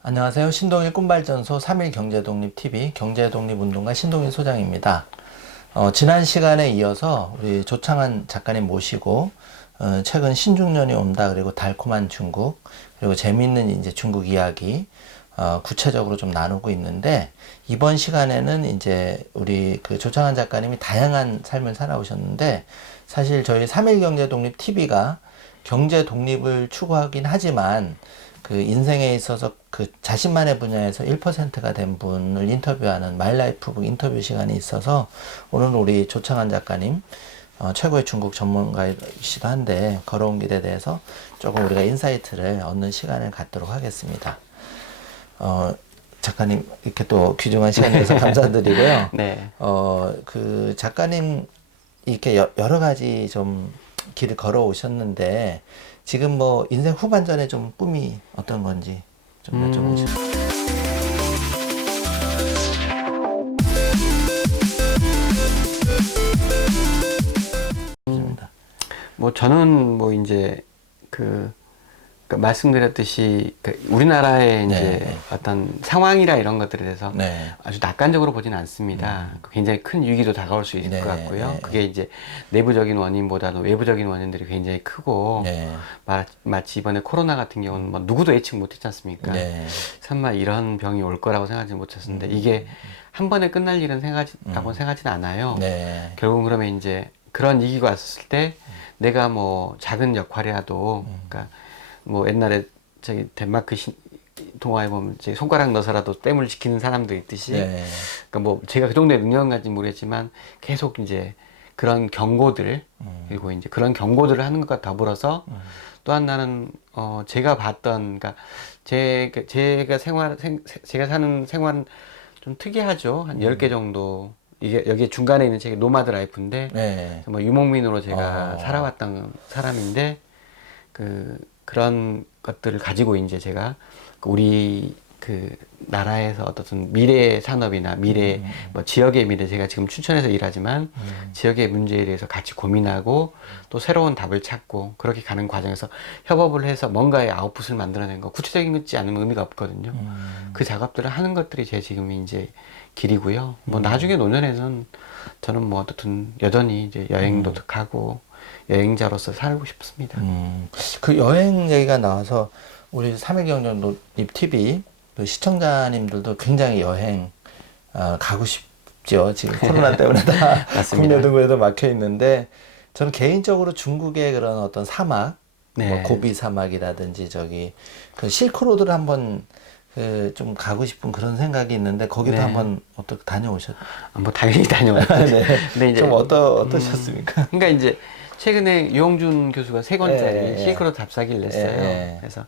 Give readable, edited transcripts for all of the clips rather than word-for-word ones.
안녕하세요. 신동일 꿈발전소 3일 경제독립TV 경제독립운동가 신동일 소장입니다. 지난 시간에 이어서 우리 조창한 작가님 모시고 최근 신중년이 온다 그리고 달콤한 중국 그리고 재미있는 이제 중국 이야기 구체적으로 좀 나누고 있는데 이번 시간에는 이제 우리 그 조창한 작가님이 다양한 삶을 살아오셨는데 사실 저희 3일 경제독립TV가 경제 독립을 추구하긴 하지만 그 인생에 있어서 그 자신만의 분야에서 1%가 된 분을 인터뷰하는 마이라이프북 인터뷰 시간이 있어서 오늘 우리 조창한 작가님 최고의 중국 전문가이시기도 한데 걸어온 길에 대해서 조금 우리가 인사이트를 얻는 시간을 갖도록 하겠습니다. 작가님 이렇게 또 귀중한 시간 내서 감사드리고요. 네. 그 작가님 이렇게 여러 가지 좀 길을 걸어 오셨는데 지금 뭐 인생 후반전에 좀 꿈이 어떤 건지 좀 여쭤보시죠. 뭐 저는 뭐 이제 말씀드렸듯이 우리나라의 이제 네. 어떤 상황이라 이런 것들에 대해서 네. 아주 낙관적으로 보지는 않습니다. 굉장히 큰 위기도 다가올 수 있을 네. 것 같고요. 네. 그게 이제 내부적인 원인보다도 외부적인 원인들이 굉장히 크고 네. 마치 이번에 코로나 같은 경우는 뭐 누구도 예측 못했지 않습니까? 네. 설마 이런 병이 올 거라고 생각하지 못했었는데 이게 한 번에 끝날 일은 생각하지는 않아요. 네. 결국은 그러면 이제 그런 위기가 왔을 때 내가 뭐 작은 역할이라도 그러니까 뭐 옛날에 저기 덴마크 동화에 보면 제 손가락 넣어서라도 뺨을 지키는 사람도 있듯이 네. 그러니까 뭐 제가 그 정도의 능력은 가진지 모르겠지만 계속 이제 그런 경고들 그리고 이제 그런 경고들을 하는 것과 더불어서 또한 나는 제가 봤던 그러니까 제가 사는 생활은 좀 특이하죠. 한 10개 정도 이게 여기 중간에 있는 책이 노마드 라이프인데 네. 뭐 유목민으로 제가 살아왔던 사람인데 그런 것들을 가지고 이제 제가 우리 그 나라에서 어떤 미래 산업이나 미래 뭐 지역의 미래 제가 지금 춘천에서 일하지만 지역의 문제에 대해서 같이 고민하고 또 새로운 답을 찾고 그렇게 가는 과정에서 협업을 해서 뭔가의 아웃풋을 만들어낸 거 구체적인 것지 않으면 의미가 없거든요. 그 작업들을 하는 것들이 제 지금 이제 길이고요. 뭐 나중에 노년에는 저는 뭐 어떻든 여전히 이제 여행도 가고 여행자로서 살고 싶습니다. 그 여행 얘기가 나와서 우리 3일경제독립 TV 그 시청자님들도 굉장히 여행 가고 싶죠. 지금 코로나 때문에 다 맞습니다. 국내 등에도 막혀 있는데 저는 개인적으로 중국의 그런 어떤 사막, 네. 뭐 고비 사막이라든지 저기 그 실크로드를 한번 그 좀 가고 싶은 그런 생각이 있는데 거기도 네. 한번 어떻게 다녀오셨? 뭐 당연히 다녀왔죠. 네. 근데 이제 좀 어떠셨습니까? 그러니까 이제 최근에 유홍준 교수가 3권짜리 예. 실크로드 답사기를 냈어요. 예. 그래서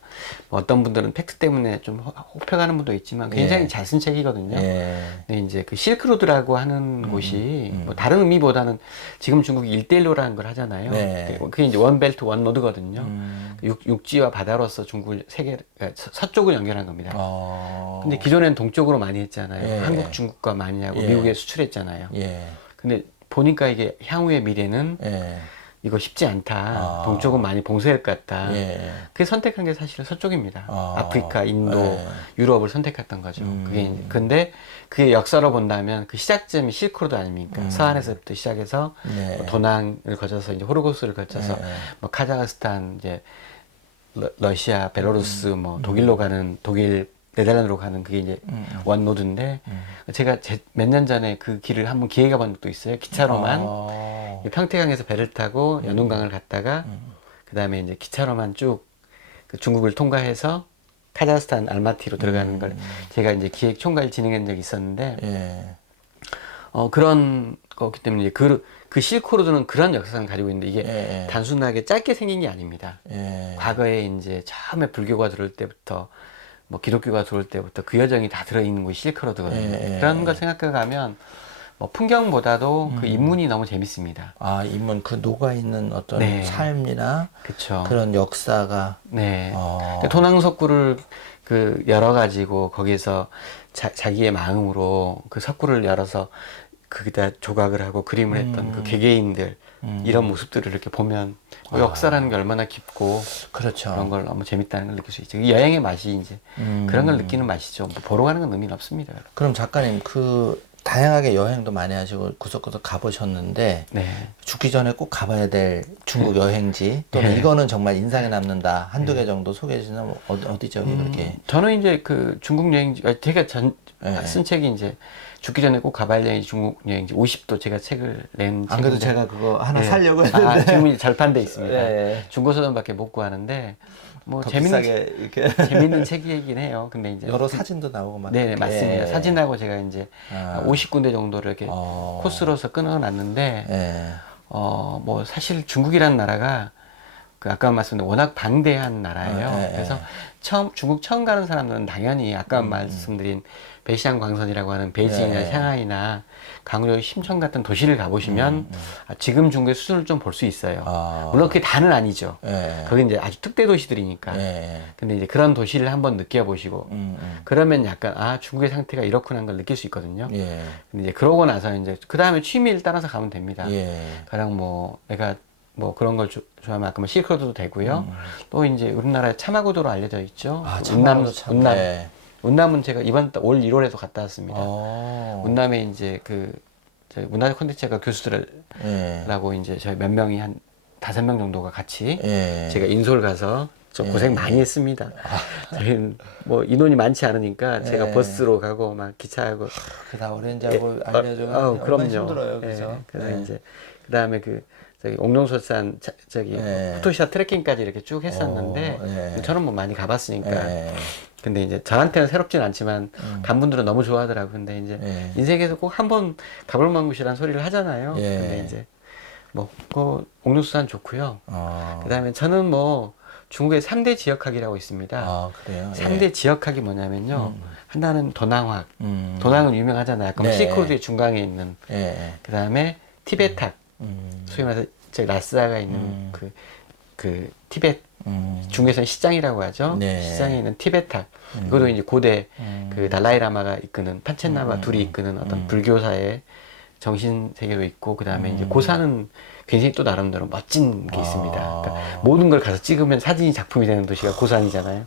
뭐 어떤 분들은 팩트 때문에 좀 혹평하는 분도 있지만 굉장히 예. 잘 쓴 책이거든요. 예. 근데 이제 그 실크로드라고 하는 곳이 뭐 다른 의미보다는 지금 중국이 일대일로라는 걸 하잖아요. 네. 그게 이제 원벨트 원로드거든요. 육지와 바다로서 중국을 서쪽을 연결한 겁니다. 근데 기존엔 동쪽으로 많이 했잖아요. 예. 한국, 중국과 많이 하고 예. 미국에 수출했잖아요. 예. 근데 보니까 이게 향후의 미래는 예. 이거 쉽지 않다. 동쪽은 많이 봉쇄할 것 같다. 예. 그게 선택한 게 사실은 서쪽입니다. 아프리카, 인도, 예. 유럽을 선택했던 거죠. 근데 그게 역사로 본다면 그 시작점이 실크로드 아닙니까? 서안에서부터 시작해서 네. 뭐 도난을 거쳐서 이제 호르고스를 거쳐서 네. 뭐 카자흐스탄, 이제 러시아, 벨로루스, 뭐 독일로 가는 네덜란드로 가는 그게 이제 원로드인데 제가 몇 년 전에 그 길을 한번 기회가 본 적도 있어요. 기차로만 평택항에서 배를 타고 연운강을 갔다가 그 다음에 이제 기차로만 쭉 그 중국을 통과해서 카자흐스탄 알마티로 들어가는 걸 제가 이제 기획 총괄 진행한 적이 있었는데 예. 그런 거기 때문에 이제 그 실크로드는 그런 역사를 가지고 있는데 이게 예. 단순하게 짧게 생긴 게 아닙니다. 예. 과거에 이제 처음에 불교가 들어올 때부터 뭐 기독교가 들어올 때부터 그 여정이 다 들어있는 곳이 실크로드거든요. 예. 그런 걸 생각해 가면 뭐 풍경보다도 그 인문이 너무 재밌습니다. 인문 그 녹아있는 어떤 네. 삶이나 그쵸. 그런 역사가 네. 도낭석굴을 그 열어가지고 거기서 자기의 마음으로 그 석굴을 열어서 거기다 조각을 하고 그림을 했던 그 개개인들 이런 모습들을 이렇게 보면 역사라는 게 얼마나 깊고 그렇죠. 그런 걸 너무 재밌다는 걸 느낄 수 있죠. 이 여행의 맛이 이제 그런 걸 느끼는 맛이죠. 뭐 보러 가는 건 의미는 없습니다. 그럼 작가님 그 다양하게 여행도 많이 하시고 구석구석 가보셨는데 네. 죽기 전에 꼭 가봐야 될 중국 여행지 또는 네. 이거는 정말 인상에 남는다 한두 개 정도 소개해 주시면 어디죠 그렇게? 저는 이제 그 중국 여행지, 제가 네. 쓴 책이 이제 죽기 전에 꼭 가봐야 할 중국 여행지 50도 제가 책을 낸 안 그래도 책인데 제가 그거 하나 네. 살려고 했는데 지금 절판돼 있습니다. 네. 중고서점밖에 못 구하는데 뭐 더 재밌는 비싸게 이렇게 재밌는 책이긴 해요. 근데 이제 여러 사진도 나오고 막. 네, 맞습니다. 예. 사진하고 제가 이제 아. 50군데 정도를 이렇게 코스로서 끊어놨는데 예. 뭐 사실 중국이라는 나라가 그 아까 말씀드린 워낙 방대한 나라예요. 예, 예, 그래서 중국 처음 가는 사람들은 당연히 아까 말씀드린 베이시안 광선이라고 하는 베이징이나 예. 상하이나 강저우 심천 같은 도시를 가보시면 지금 중국의 수준을 좀 볼 수 있어요. 물론 그게 다는 아니죠. 예. 거기 이제 아주 특대 도시들이니까. 예. 근데 이제 그런 도시를 한번 느껴보시고 그러면 약간 중국의 상태가 이렇구나 하는 걸 느낄 수 있거든요. 예. 근데 이제 그러고 나서 이제 그 다음에 취미를 따라서 가면 됩니다. 예. 가령 뭐 내가 뭐 그런 걸 좋아하면 아까 뭐 실크로드도 되고요. 또 이제 우리나라에 차마고도로 알려져 있죠. 아, 운남, 참. 운남. 예. 운남은 제가 이번 올 1월에도 갔다 왔습니다. 운남에 이제 그 저희 문화재 콘텐츠가 교수들하고 예. 이제 저희 몇 명이 한 5명 정도가 같이 예. 제가 인솔 가서 저 고생 많이 했습니다. 저희는 뭐 인원이 많지 않으니까 제가 예. 버스로 가고 막 기차하고 그다 오렌지하고 알려주면 얼마나 그럼요. 힘들어요, 예. 그죠? 그래서 예. 이제 그다음에 그 저기 옥룡소산 저기 예. 포토샷 트레킹까지 이렇게 쭉 했었는데 예. 저는 뭐 많이 가봤으니까. 예. 근데 이제 저한테는 새롭진 않지만 간 분들은 너무 좋아하더라고요. 근데 이제 예. 인생에서 꼭 한번 가볼 만한 곳이라는 소리를 하잖아요. 예. 근데 이제 뭐 그 옥룡수산 좋고요. 어. 그다음에 저는 뭐 중국의 3대 지역학이라고 있습니다. 아, 그래요? 3대 지역학이 뭐냐면요. 하나는 도낭학. 음. 도낭은 유명하잖아요. 약간 네. 실크로드의 중간에 있는. 예. 그다음에 티베트학. 소위 말해서 저 라스아가 있는 그 티베트 중국에서는 시장이라고 하죠. 네. 시장에 있는 티베트학. 이것도 이제 고대 그 달라이라마가 이끄는 판첸라마 둘이 이끄는 어떤 불교사의 정신 세계도 있고 그다음에 이제 고사는 굉장히 또 나름대로 멋진 게 있습니다. 그러니까 모든 걸 가서 찍으면 사진이 작품이 되는 도시가 고산이잖아요.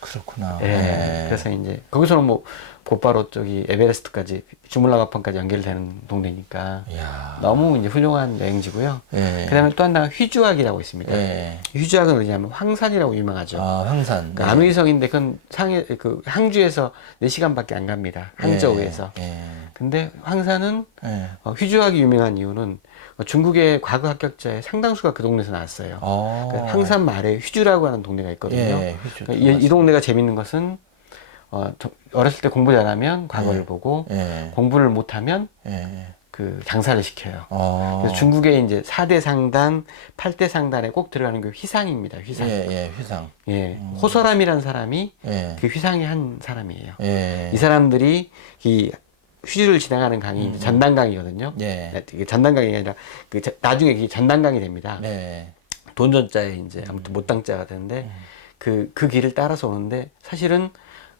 그렇구나. 예. 예. 그래서 이제 거기서는 뭐 곧바로 저기 에베레스트까지 주물라가판까지 연결되는 동네니까 이야. 너무 이제 훌륭한 여행지고요. 예. 그다음에 또 하나가 휘주학이라고 있습니다. 예. 휘주학은 어디냐면 황산이라고 유명하죠. 아, 황산. 그 아누이성인데 그건 그 항주에서 4시간밖에 안 갑니다. 항저우에서. 예. 근데 황산은 예. 휘주학이 유명한 이유는 중국의 과거 합격자의 상당수가 그 동네에서 나왔어요. 그 황산 말에 휘주라고 하는 동네가 있거든요. 예, 휘주. 이 동네가 재밌는 것은 어렸을 때 공부 잘하면 과거를 보고 예. 공부를 못하면 예. 그 장사를 시켜요. 그래서 중국의 이제 4대 상단, 8대 상단에 꼭 들어가는 게 휘상입니다. 휘상. 예, 예, 휘상. 예. 호서람이라는 사람이 예. 그 휘상의 한 사람이에요. 예. 이 사람들이 이 휘주를 지나가는 강이 이제 전단강이거든요. 예. 이게 전단강이 아니라 나중에 이게 전단강이 됩니다. 예. 돈전자에 이제 아무튼 못당자가 되는데 그 길을 따라서 오는데 사실은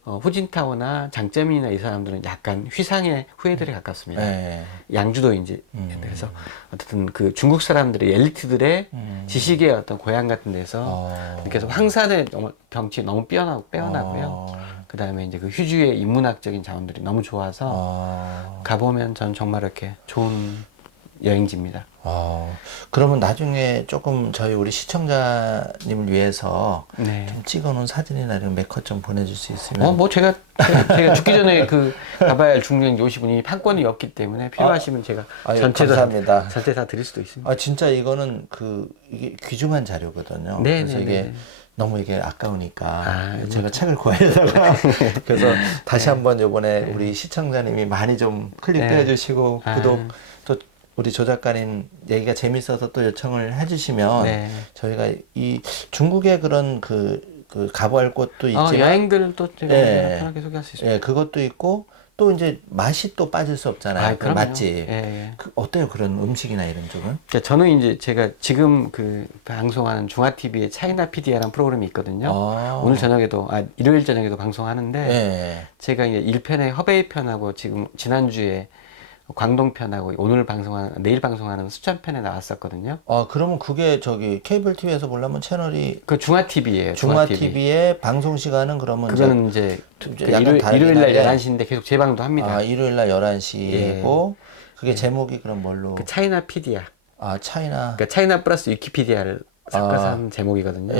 후진타오나 장점이나 이 사람들은 약간 휘상의 후예들에 가깝습니다. 예. 양주도 이제 그래서 어쨌든 그 중국 사람들의 엘리트들의 지식의 어떤 고향 같은 데서 그래서 황산의 경치 너무 빼어나고요. 그 다음에 이제 그 휴주의 인문학적인 자원들이 너무 좋아서 가보면 전 정말 이렇게 좋은 여행지입니다. 그러면 나중에 조금 저희 우리 시청자님을 위해서 네. 좀 찍어놓은 사진이나 이런 몇 컷 좀 보내줄 수 있으면. 뭐 제가 죽기 전에 그 가봐야 할 중국여행지 오신 분이 판권이 없기 때문에 필요하시면 제가 아유, 전체 감사합니다. 전체 다 드릴 수도 있습니다. 진짜 이거는 이게 귀중한 자료거든요. 네, 그래서 네, 이게 네. 너무 이게 아까우니까 네. 제가 책을 구하려다가 그래서 다시 한번 이번에 우리 시청자님이 많이 좀 클릭도 네. 해주시고 구독 또 우리 조 작가님 얘기가 재밌어서 또 요청을 해주시면 네. 저희가 이 중국의 그런 그 가보할 곳도 있지만 여행들도 제가 예. 편하게 소개할 수 있습니다. 예, 그것도 있고 또 이제 맛이 또 빠질 수 없잖아요. 그 그럼요. 맛집. 예. 어때요 그런 음식이나 이런 쪽은? 그러니까 저는 이제 제가 지금 그 방송하는 중화TV에 차이나피디아라는 프로그램이 있거든요. 오늘 저녁에도, 일요일 저녁에도 방송하는데, 예. 제가 이제 1편에 허베이 편하고 지금 지난주에 광동편하고 내일 방송하는 수천편에 나왔었거든요. 그러면 그게 저기 케이블 TV에서 보려면 채널이 그 중화 TV예요. 중화 TV의 방송 시간은 그러면 그거는 이제 약간 다르긴 일요일 날 한데 11시인데 계속 재방도 합니다. 일요일 날 11시고 그게 제목이 그럼 뭘로? 그 차이나피디아. 차이나. 그러니까 차이나 플러스 위키피디아를 섞어서 한 제목이거든요.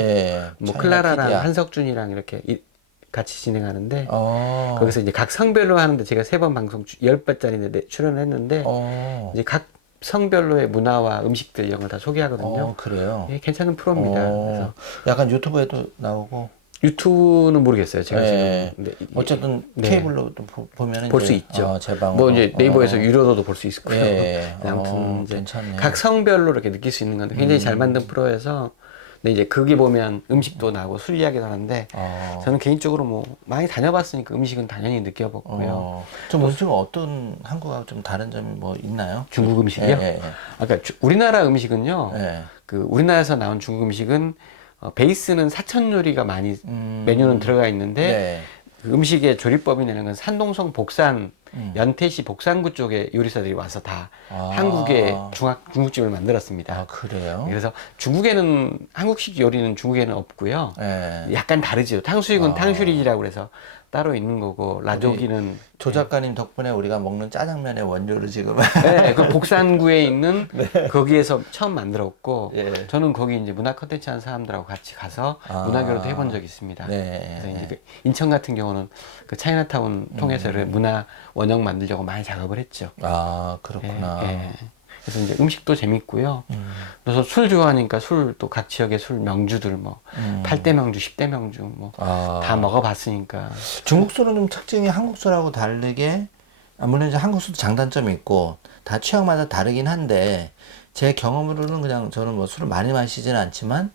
뭐 클라라랑 한석준이랑 이렇게 같이 진행하는데 거기서 이제 각 성별로 하는데 제가 3번 방송 10번짜리인데 출연을 했는데 이제 각 성별로의 문화와 음식들 이런 걸 다 소개하거든요. 그래요? 예, 괜찮은 프로입니다. 그래서 약간 유튜브에도 나오고 유튜브는 모르겠어요. 제가 지금 어쨌든 케이블로 보면은 볼 수 있죠. 재방으로. 뭐 이제 네이버에서 유료로도 볼 수 있고요. 아무튼 이제 괜찮네요. 각 성별로 이렇게 느낄 수 있는 건데 굉장히 잘 만든 프로여서 근데 이제 거기 보면 음식도 나오고 술 이야기도 하는데 저는 개인적으로 뭐 많이 다녀봤으니까 음식은 당연히 느껴봤고요. 좀 음식은 어떤 한국하고 좀 다른 점이 뭐 있나요? 중국 음식이요? 그러니까 우리나라 음식은요. 그 우리나라에서 나온 중국 음식은 베이스는 사천 요리가 많이 메뉴는 들어가 있는데 그 음식의 조리법이나 이런 건 산동성 복산 연태시 복산구 쪽의 요리사들이 와서 다 한국의 중국집을 만들었습니다. 그래요? 그래서 중국에는 한국식 요리는 중국에는 없고요. 약간 다르죠. 탕수육은 탕슈리라고 그래서 따로 있는 거고 라조기는 조 작가님 덕분에 우리가 먹는 짜장면의 원료를 지금 그 복산구에 있는 거기에서 처음 만들었고 저는 거기 이제 문화 컨텐츠 하는 사람들하고 같이 가서 문화교류도 해본 적이 있습니다. 그래서 이제 그 인천 같은 경우는 그 차이나타운 통해서 문화 원형 만들려고 많이 작업을 했죠. 그렇구나. 그래서 이제 음식도 재밌고요. 그래서 술 좋아하니까 술 또 각 지역의 술 명주들 뭐 8대 명주, 10대 명주 뭐 다 먹어봤으니까. 중국 술은 좀 특징이 한국 술하고 다르게 물론 이제 한국 술도 장단점이 있고 다 취향마다 다르긴 한데 제 경험으로는 그냥 저는 뭐 술을 많이 마시지는 않지만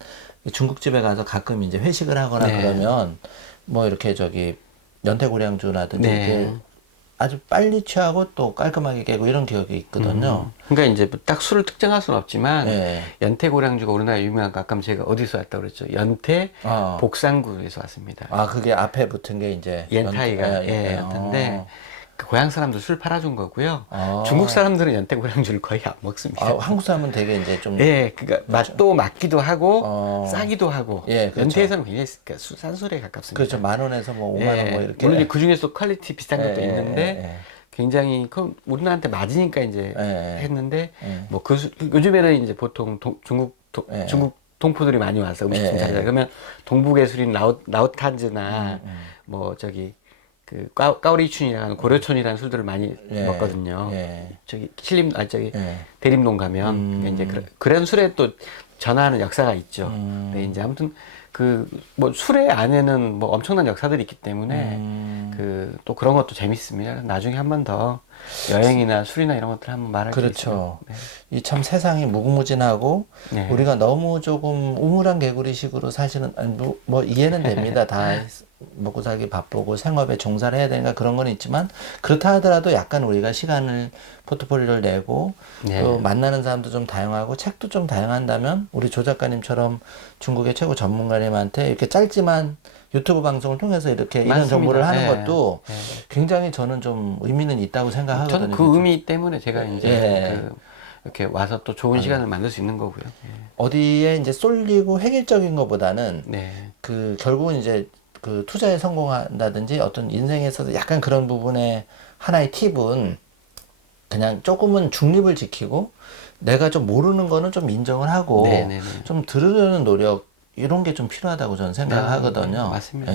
중국집에 가서 가끔 이제 회식을 하거나 그러면 뭐 이렇게 저기 연태고량주라든지 이게 아주 빨리 취하고 또 깔끔하게 깨고 이런 기억이 있거든요. 그러니까 이제 딱 술을 특정할 수는 없지만 연태고량주가 우리나라에 유명한 거 아까 제가 어디서 왔다고 그랬죠? 연태 복산구에서 왔습니다. 그게 앞에 붙은 게 이제 연타이가 연태인데 그 고향 사람들 술 팔아준 거고요. 중국 사람들은 연태고량주를 거의 안 먹습니다. 한국 사람은 되게 이제 좀 그러니까 맛도 맞기도 하고 싸기도 하고 그렇죠. 연태에서는 굉장히 싼 술에 가깝습니다. 그렇죠. 10,000원에서 뭐 5만 원 뭐 이렇게. 물론 그 중에서 퀄리티 비싼 것도 있는데 굉장히 우리나라한테 맞으니까 이제 했는데 뭐 요즘에는 이제 보통 중국 동포들이 많이 와서 음식 좀 잘해. 그러면 동북의 술인 라오탄즈나 뭐 저기 그 까오리춘이라는 고려촌이라는 술들을 많이 먹거든요. 저기 대림동 가면 이제 그런 술에 또 전하는 역사가 있죠. 근데 이제 아무튼 그 뭐 술의 안에는 뭐 엄청난 역사들이 있기 때문에 그 또 그런 것도 재밌습니다. 나중에 한 번 더 여행이나 술이나 이런 것들 한번 말할 게 있어요. 이 참 세상이 무궁무진하고 우리가 너무 조금 우물안 개구리식으로 사실은 뭐 이해는 됩니다. 다 먹고 살기 바쁘고 생업에 종사를 해야 되니까 그런 건 있지만 그렇다 하더라도 약간 우리가 시간을 포트폴리오를 내고 또 만나는 사람도 좀 다양하고 책도 좀 다양한다면 우리 조 작가님처럼 중국의 최고 전문가님한테 이렇게 짧지만 유튜브 방송을 통해서 이렇게 이런 정보를 하는 것도 굉장히 저는 좀 의미는 있다고 생각하거든요. 저는 그 의미 때문에 제가 이제 이렇게 와서 또 좋은 시간을 만들 수 있는 거고요. 어디에 이제 쏠리고 획일적인 것보다는 그 결국은 이제 그 투자에 성공한다든지 어떤 인생에서도 약간 그런 부분에 하나의 팁은 그냥 조금은 중립을 지키고 내가 좀 모르는 거는 좀 인정을 하고 좀 들으려는 노력 이런 게 좀 필요하다고 저는 생각하거든요. 맞습니다.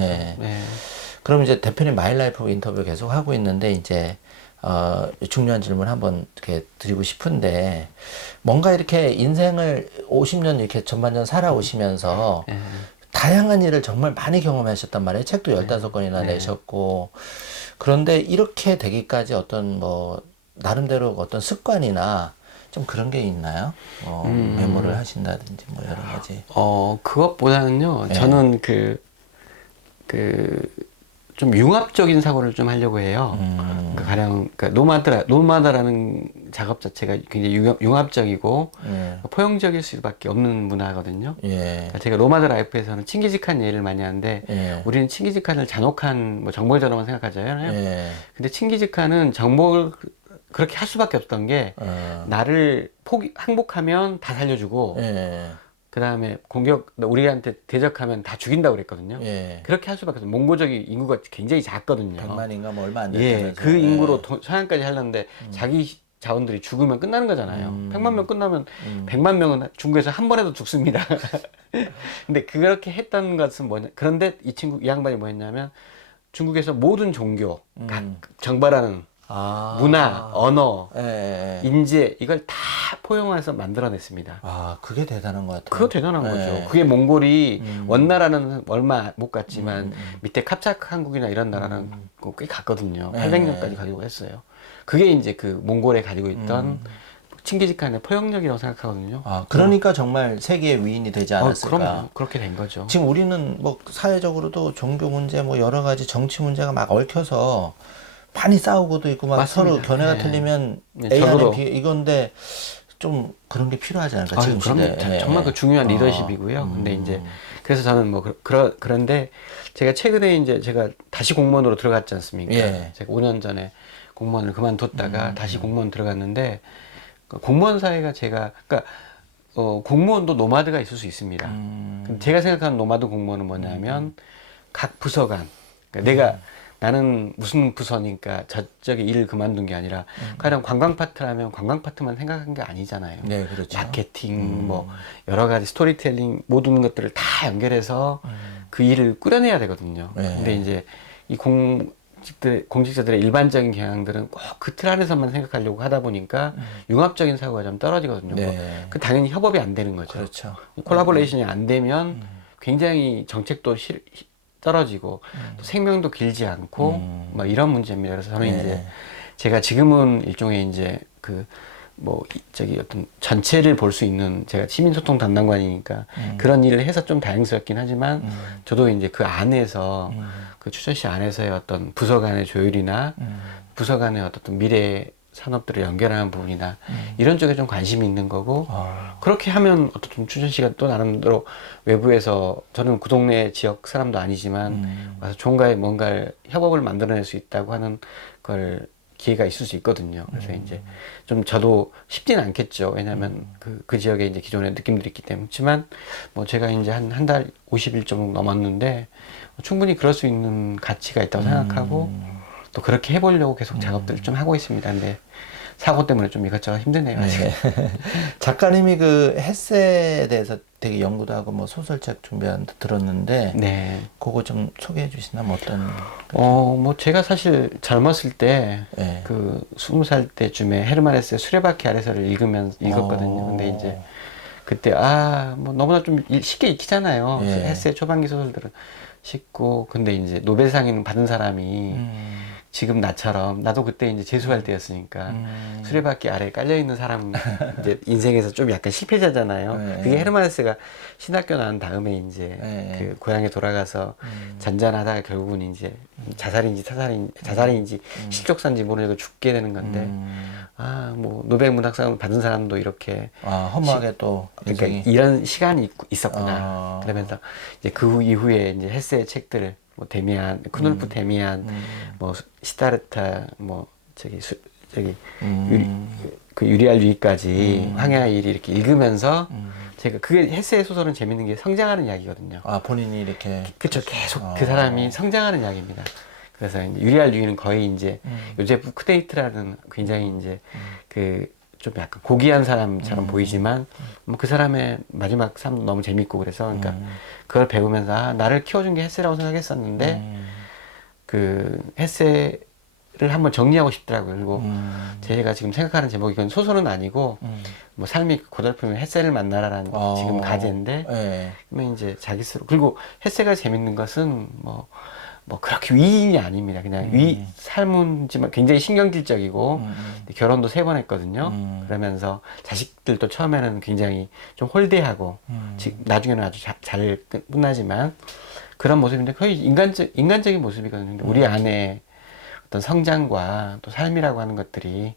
그럼 이제 대표님 마일라이프 인터뷰 계속 하고 있는데 이제 중요한 질문 한번 이렇게 드리고 싶은데 뭔가 이렇게 인생을 50년 이렇게 전반전 살아오시면서 다양한 일을 정말 많이 경험하셨단 말이에요. 책도 15권이나 내셨고. 그런데 이렇게 되기까지 어떤 뭐, 나름대로 어떤 습관이나 좀 그런 게 있나요? 메모를 하신다든지 뭐 여러 가지. 그것보다는요, 저는 좀 융합적인 사고를 좀 하려고 해요. 가령, 노마다라는 작업 자체가 굉장히 융합적이고 포용적일 수밖에 없는 문화거든요. 그러니까 제가 노마드 라이프에서는 친기직한 예를 많이 하는데 우리는 친기직한을 잔혹한 뭐 정벌자로만 생각하잖아요. 근데 친기직한은 그렇게 할 수밖에 없던 게 나를 항복하면 다 살려주고 예. 그 다음에 우리한테 대적하면 다 죽인다고 그랬거든요. 예. 그렇게 할 수밖에 없어요. 몽고족이 인구가 굉장히 작거든요. 100만인가 뭐 얼마 안 예, 됐다면서. 그 인구로 서양까지 하려는데 자기 자원들이 죽으면 끝나는 거잖아요. 100만 명 끝나면 100만 명은 중국에서 한 번에도 죽습니다. 근데 그렇게 했던 것은 뭐냐? 그런데 이 양반이 뭐 했냐면 중국에서 모든 종교, 각 정발하는 문화, 언어, 예. 인재 이걸 다 포용해서 만들어냈습니다. 아, 그게 대단한 것 같아요. 그거 대단한 예. 거죠. 그게 몽골이 원나라는 얼마 못 갔지만 밑에 캅차크 한국이나 이런 나라는 꽤 갔거든요. 800년까지 가기도 했어요. 그게 이제 그 몽골에 가지고 있던 칭기즈칸의 포용력이라고 생각하거든요. 아, 그러니까 정말 세계의 위인이 되지 않았을까. 그럼요. 그렇게 된 거죠. 지금 우리는 뭐 사회적으로도 종교 문제 뭐 여러 가지 정치 문제가 막 얽혀서 많이 싸우고도 있고 막 맞습니다. 서로 견해가 네. 틀리면 네, A 적어도. 안에 B 이건데 좀 그런 게 필요하지 않을까 지금 그럼요. 시대에. 정말 그 중요한 리더십이고요. 근데 이제 그래서 저는 뭐 그런데 제가 최근에 이제 제가 다시 공무원으로 들어갔지 않습니까? 예. 제가 5년 전에 공무원을 그만뒀다가 다시 공무원 들어갔는데 그 공무원 사회가 그러니까 공무원도 노마드가 있을 수 있습니다. 근데 제가 생각하는 노마드 공무원은 뭐냐면 각 부서 간 그러니까 나는 무슨 부서니까 저쪽에 일을 그만둔 게 아니라 가령 관광 파트라면 관광 파트만 생각한 게 아니잖아요. 네, 그렇죠. 마케팅 뭐 여러 가지 스토리텔링 모든 것들을 다 연결해서 그 일을 꾸려내야 되거든요. 네. 근데 이제 이 공직자들의 일반적인 경향들은 꼭 그 틀 안에서만 생각하려고 하다 보니까 융합적인 사고가 좀 떨어지거든요. 네. 그 당연히 협업이 안 되는 거죠. 그렇죠. 콜라보레이션이 안 되면 굉장히 정책도 떨어지고 또 생명도 길지 않고 뭐 이런 문제입니다. 그래서 저는 네. 이제 제가 지금은 일종의 이제 어떤 전체를 볼 수 있는 제가 시민소통 담당관이니까 그런 일을 해서 좀 다행스럽긴 하지만 저도 이제 그 안에서 그 추천시 안에서의 어떤 부서 간의 조율이나 부서 간의 어떤 미래 산업들을 연결하는 부분이나 이런 쪽에 좀 관심이 있는 거고 그렇게 하면 어떤 추천시가 또 나름대로 외부에서 저는 그 동네 지역 사람도 아니지만 와서 좋은가에 뭔가를 협업을 만들어낼 수 있다고 하는 걸 기회가 있을 수 있거든요. 그래서 이제 좀 저도 쉽지는 않겠죠. 왜냐하면 그 지역에 이제 기존의 느낌들이 있기 때문에. 그렇지만 뭐 제가 이제 한 달 50일 정도 넘었는데 충분히 그럴 수 있는 가치가 있다고 생각하고 또 그렇게 해보려고 계속 작업들을 좀 하고 있습니다. 근데 사고 때문에 좀 이것저것 힘드네요. 아직. 네. 작가님이 그 햇세에 대해서 되게 연구도 하고 뭐 소설책 준비한다 들었는데 네. 그거 좀 소개해 주시나면 어떤? 뭐 제가 사실 젊었을 때 네. 그 20살 때쯤에 헤르만 헤세의 수레바퀴 아래서를 읽었거든요. 근데 이제 그때 뭐 너무나 좀 쉽게 읽히잖아요. 예. 헤세의 초반기 소설들은 쉽고 근데 이제 노벨상을 받은 사람이 지금 나처럼 나도 그때 이제 재수할 때였으니까 수레바퀴 아래에 깔려 있는 사람 이제 인생에서 좀 약간 실패자잖아요. 네. 그게 헤르만 헤세가 신학교 나온 다음에 이제 네. 그 고향에 돌아가서 잔잔하다가 결국은 이제 자살인지 실족사인지 모르고 죽게 되는 건데 뭐 노벨 문학상을 받은 사람도 이렇게 허무하게 또 그러니까 인생이. 이런 시간이 있었구나. 그러면서 이제 그 이후에 이제 헤세의 책들을 뭐 데미안, 크놀프 데미안, 뭐 시타르타, 뭐 그 유리알 루이까지 황야의 일이 이렇게 읽으면서 제가 그게 헤세의 소설은 재밌는 게 성장하는 이야기거든요. 본인이 이렇게. 그쵸. 계속 그 사람이 성장하는 이야기입니다. 그래서 이제 유리알 루이는 거의 이제 요제프 쿠데이트라는 굉장히 이제 그 좀 약간 고귀한 사람처럼 보이지만 뭐 그 사람의 마지막 삶도 너무 재밌고 그래서 그러니까 그걸 배우면서 나를 키워준 게 헤세라고 생각했었는데 그 헤세를 한번 정리하고 싶더라고요. 그리고 제가 지금 생각하는 제목이 이건 소설은 아니고 뭐 삶이 고달프면 헤세를 만나라라는 지금 가제인데 네. 그러면 이제 자기 스스로 그리고 헤세가 재밌는 것은 뭐 그렇게 위인이 아닙니다. 그냥 삶은지만 굉장히 신경질적이고 결혼도 3번 했거든요. 그러면서 자식들도 처음에는 굉장히 좀 홀대하고 나중에는 아주 잘 끝나지만 그런 모습인데 거의 인간적인 모습이거든요. 우리 안에 어떤 성장과 또 삶이라고 하는 것들이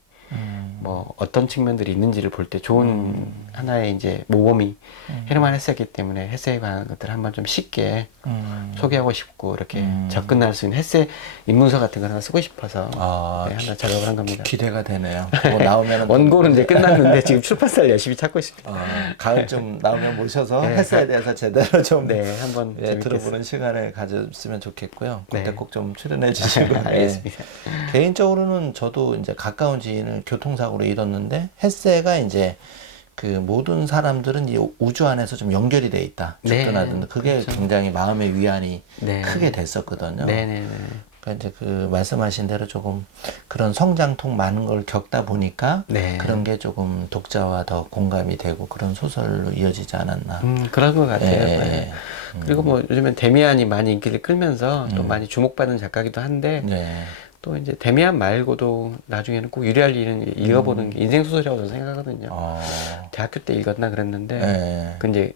뭐 어떤 측면들이 있는지를 볼 때 좋은 하나의 이제 모범이 헤르만 헤세이기 때문에 헤세에 관한 것들을 한번 좀 쉽게 소개하고 싶고 이렇게 접근할 수 있는 헤세 입문서 같은 걸 하나 쓰고 싶어서 네, 하나 작업을 한 겁니다. 기대가 되네요. 뭐 나오면 원고는 이제 끝났는데 지금 출판사를 열심히 찾고 있습니다. 가을쯤 나오면 모셔서 네, 헬스에 대해서 제대로 좀 네, 한번 들어보는 시간을 가졌으면 좋겠고요. 그때 네. 꼭 좀 출연해 주시고. 알겠습니다. 개인적으로는 저도 이제 가까운 지인을 교통사고로 잃었는데 헬스가 이제 그 모든 사람들은 이 우주 안에서 좀 연결이 돼 있다. 네, 죽든 그게 그렇죠. 굉장히 마음의 위안이 네. 크게 됐었거든요. 네네네. 그러니까 이제 그 말씀하신 대로 조금 그런 성장통 많은 걸 겪다 보니까 네. 그런 게 조금 독자와 더 공감이 되고 그런 소설로 이어지지 않았나. 그런 것 같아요. 예, 네. 그리고 뭐 요즘엔 데미안이 많이 인기를 끌면서 또 많이 주목받는 작가기도 한데 네. 또 이제 데미안 말고도 나중에는 꼭 유리할 일은 읽어보는 게 인생 소설이라고 저는 생각하거든요. 대학교 때 읽었나 그랬는데 네. 그 이제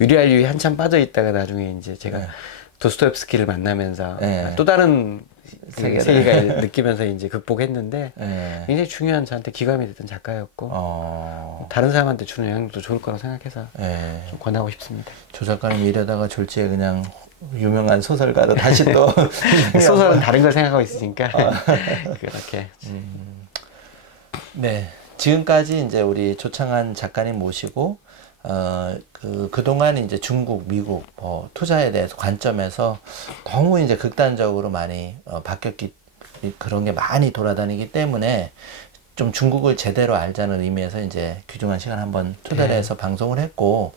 유리할 일이 한참 빠져 있다가 나중에 이제 제가 네. 도스토옙스키를 만나면서 네. 또 다른 세계를. 세계가 느끼면서 이제 극복했는데 네. 굉장히 중요한 저한테 기감이 됐던 작가였고 다른 사람한테 주는 영향도 좋을 거라고 생각해서 네. 좀 권하고 싶습니다. 조 작가님 이러다가 졸지에 그냥 유명한 소설가로 다시 또 소설은 다른 걸 생각하고 있으니까 그렇게 네. 지금까지 이제 우리 조창한 작가님 모시고 그동안 이제 중국, 미국 투자에 대해서 관점에서 너무 이제 극단적으로 많이 그런 게 많이 돌아다니기 때문에 좀 중국을 제대로 알자는 의미에서 이제 귀중한 시간 한번 초대를 해서 방송을 했고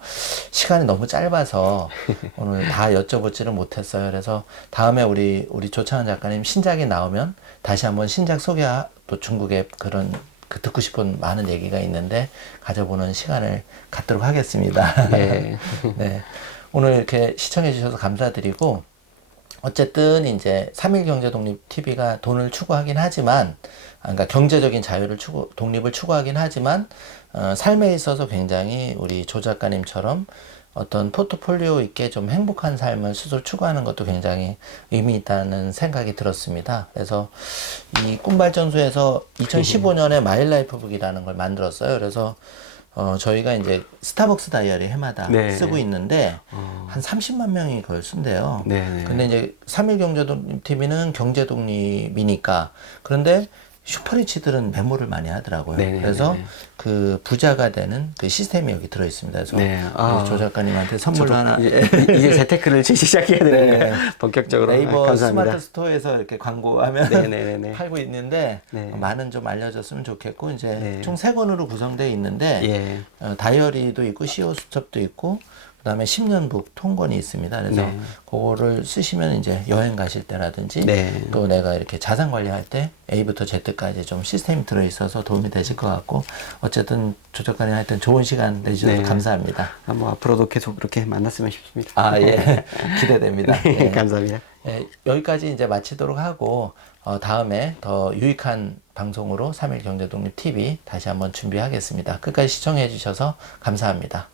시간이 너무 짧아서 오늘 다 여쭤보지를 못했어요. 그래서 다음에 우리 조창한 작가님 신작이 나오면 다시 한번 신작 또 중국의 그런 듣고 싶은 많은 얘기가 있는데 가져보는 시간을 갖도록 하겠습니다. 네. 네. 오늘 이렇게 시청해 주셔서 감사드리고 어쨌든 이제 3.1경제독립TV가 돈을 추구하긴 하지만 그러니까 경제적인 자유를 독립을 추구하긴 하지만 삶에 있어서 굉장히 우리 조 작가님처럼 어떤 포트폴리오 있게 좀 행복한 삶을 스스로 추구하는 것도 굉장히 의미 있다는 생각이 들었습니다. 그래서 이 꿈발전소에서 2015년에 마일라이프북이라는 걸 만들었어요. 그래서 저희가 이제 스타벅스 다이어리 해마다 네. 쓰고 있는데 한 30만 명이 그걸 쓴대요. 네. 근데 이제 3.1경제독립TV는 경제독립이니까 그런데 슈퍼리치들은 메모를 많이 하더라고요. 네네네네. 그래서 그 부자가 되는 그 시스템이 여기 들어있습니다. 그래서 네. 조 작가님한테 선물로 하나. 이제 재테크를 시작해야 되는 거예요. 본격적으로. 네이버 감사합니다. 스마트 스토어에서 이렇게 광고하면 네네네네. 팔고 있는데 네. 많은 좀 알려졌으면 좋겠고 이제 네. 총 3권으로 구성되어 있는데 예. 다이어리도 있고 CEO 수첩도 있고 그다음에 10년북 통권이 있습니다. 그래서 네. 그거를 쓰시면 이제 여행 가실 때라든지 네. 또 내가 이렇게 자산 관리할 때 A부터 Z까지 좀 시스템이 들어 있어서 도움이 되실 것 같고 어쨌든 조 작가님 하여튼 좋은 시간 내주셔서 네. 감사합니다. 뭐 앞으로도 계속 그렇게 만났으면 싶습니다. 아, 예. 기대됩니다. 예. 감사합니다. 예, 여기까지 이제 마치도록 하고 다음에 더 유익한 방송으로 3.1경제독립TV 다시 한번 준비하겠습니다. 끝까지 시청해 주셔서 감사합니다.